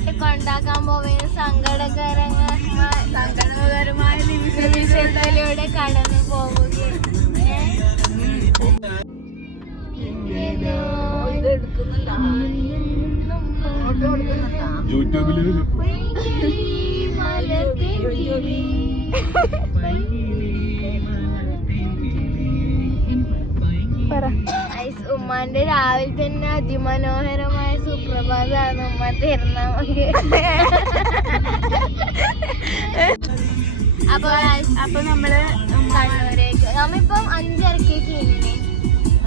ഇഷ്ടപ്പെട്ട് കൊണ്ടാക്കാൻ പോവുകയും സങ്കടകരമായ നിമിഷങ്ങളിലൂടെ കടന്നു പോവുകയും ഉമ്മാന്റെ രാവിലെ തന്നെ അതിമനോഹരമായ സുപ്രഭാതമാണ് ഉമ്മ തരുന്ന അപ്പൊ നമ്മള് കണ്ണൂരേക്ക് നമ്മിപ്പം 5:30 ചെയ്യുന്നേ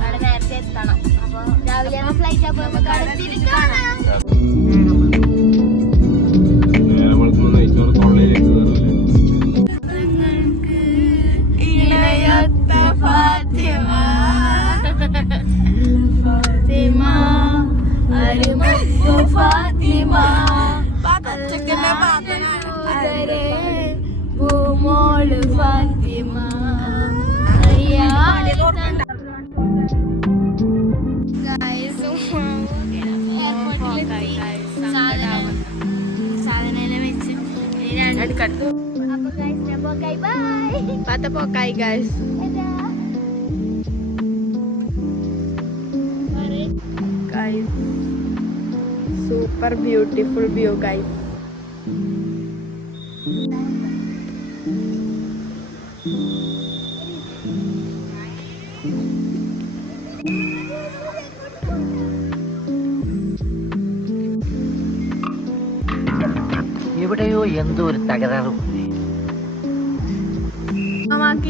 അവിടെ നേരത്തെ എത്തണം. അപ്പൊ രാവിലെ ഫ്ലൈറ്റ് അപ്പൊ നമുക്ക് അവിടെ തിരിച്ചാണ്. Pokai guys. Guys, super beautiful view guys. എവിടെയോ എന്തോ ഒരു തകരാറ്.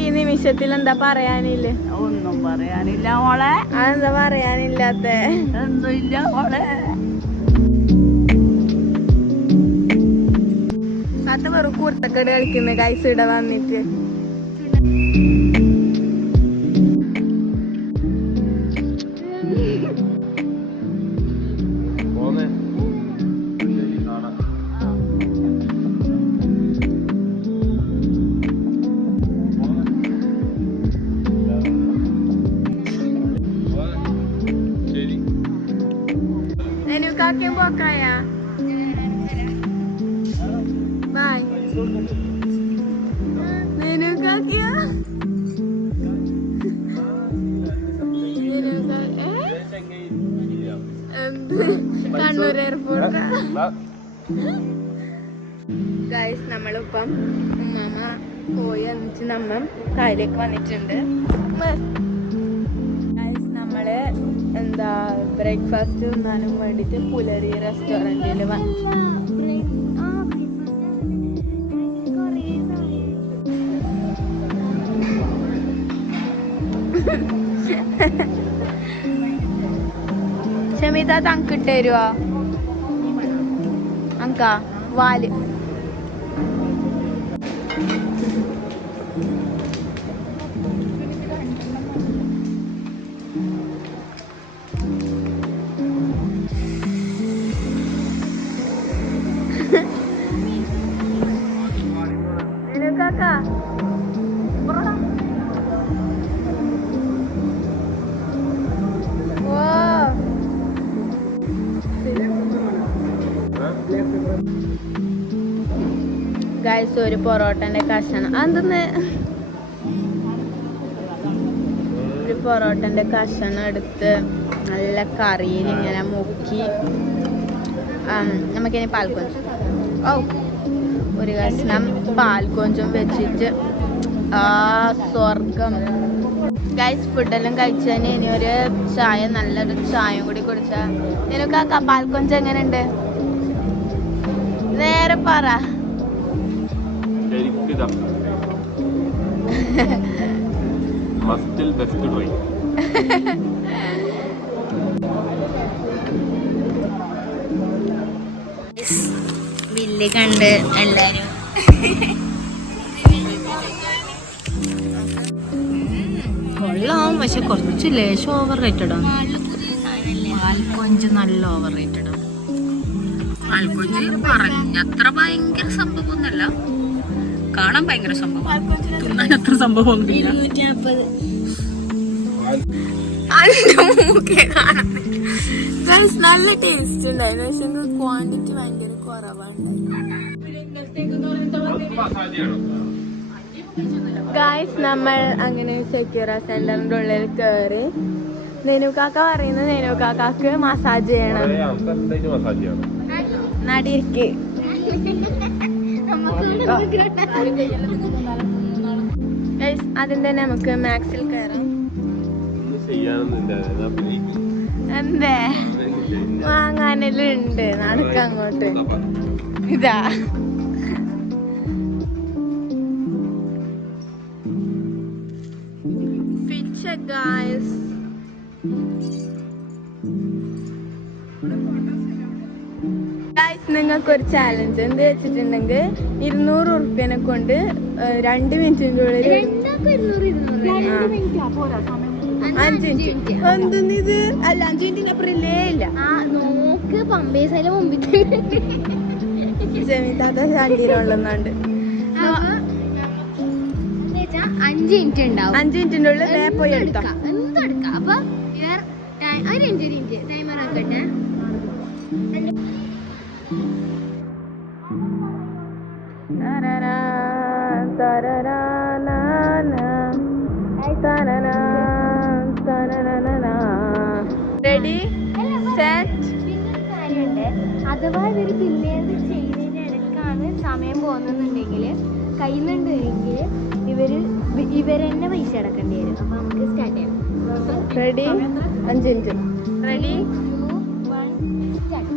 ഈ നിമിഷത്തിൽ എന്താ പറയാനില്ല? ഒന്നും പറയാനില്ല മോളെ. അതെന്താ പറയാനില്ലാത്ത? ഒന്നുമില്ല മോളെ. അത് വെറും കുർത്തക്കേട് കളിക്കുന്ന ഗൈസ് ഇവിടെ വന്നിട്ട്. Kakin Bokaya. Bye. Nenu Kakia. Nenu Kakia. Kannur airport. Guys, നമ്മളിപ്പം ഉമ്മാമ പോയി എന്നിട്ട് നമ്മൾ കായലേക്ക് വന്നിട്ടുണ്ട്. നമ്മള് എന്താ ബ്രേക്ക്ഫാസ്റ്റ് തിന്നാനും വേണ്ടിട്ട് പുലരി റെസ്റ്റോറന്റിൽ ഷമിത തങ്കിട്ട് തരുവോ അങ്ക വാല്? ഗൈസ് ഒരു പൊറോട്ടന്റെ കഷണം അതെന്ന് ഒരു പൊറോട്ടന്റെ കഷണം എടുത്ത് നല്ല കറിയിൽ ഇങ്ങനെ മുക്കി നമുക്കിനി പാൽക്കൊഞ്ചും ഒരു കഷ്ണം പാൽക്കൊഞ്ചും വെച്ചിട്ട് സ്വർഗം. ഗൈസ് ഫുഡെല്ലാം കഴിച്ചതിന് ഇനി ഒരു ചായ നല്ലൊരു ചായയും കൂടി കുടിച്ചാ നിനക്ക് പാൽക്കൊഞ്ച് എങ്ങനെയുണ്ട്? നേരെ പറ. വില്ല് കണ്ട് എല്ലാരും കൊള്ളാം, പക്ഷെ കുറച്ച് ലേശം ഓവർ റേറ്റഡ് ആണ്. പാൽക്കൊഞ്ച് നല്ല ഓവർ റേറ്റഡ് ആണ്. പാൽക്കൊഞ്ച് പറഞ്ഞത്ര ഭയങ്കര സംഭവമൊന്നുമല്ല, കാണാൻ ഭയങ്കര സംഭവം, തിന്നാൻ അത്ര സംഭവം ഗൈസ് നല്ല ടേസ്റ്റ് ഉണ്ടായിരുന്നു, പക്ഷെ ക്വാണ്ടിറ്റി ഭയങ്കര കുറവാണ്. ഗൈസ് നമ്മൾ അങ്ങനെ സെക്യൂറ സെന്ററിന്റെ ഉള്ളിൽ കയറി. നെനുകാക്ക പറയുന്നത് നെനുകാക്കാക്ക് മസാജ് ചെയ്യണം. നടിയിരിക്ക് ആദ്യം തന്നെ നമുക്ക് മാക്സിൽ കയറാം. എന്തേ വാങ്ങാനെല്ലാം ഉണ്ട്, നടക്ക അങ്ങോട്ട്. ഇതാ ഫിച്ച ഗായ്സ്. നിങ്ങൾക്കൊരു ചാലഞ്ച് എന്ത് വെച്ചിട്ടുണ്ടെങ്കിൽ 200 ഉറുപ്പ്യനെ കൊണ്ട് 2 മിനിറ്റിന്റെ ഉള്ളിൽ 5 മിനിറ്റ് എന്തെന്നിത് അല്ല 5 മിനിറ്റിനപ്പുറം ഇല്ലേ ഇല്ല. നോക്ക് പമ്പേഴ്സിന്റെ മുമ്പിൽ ജമിതാത്ത ശാന്തിയിലുള്ളതുണ്ട്. 5 മിനിറ്റ് ഉണ്ടാവും. 5 മിനിറ്റിന്റെ ഉള്ളിൽ പോയി എടുക്കാം. എന്തെടുക്കാം. അപ്പൊ ഒരു 5 മിനിറ്റ് ടൈമർ ആക്കട്ടെ. Ready set. പിന്നൊരു കാര്യമുണ്ട്, അഥവാ ഇവര് പിന്നീട് ചെയ്യുന്നതിന്റെ ഇടയ്ക്കാണ് സമയം പോകുന്നുണ്ടെങ്കിൽ കഴിയുന്നുണ്ടെങ്കിൽ ഇവരെന്നെ പൈസ അടക്കേണ്ടി വരും. അപ്പൊ നമുക്ക് സ്റ്റാർട്ട് ചെയ്യാം. Ready 5 minute. Ready 2 1 start.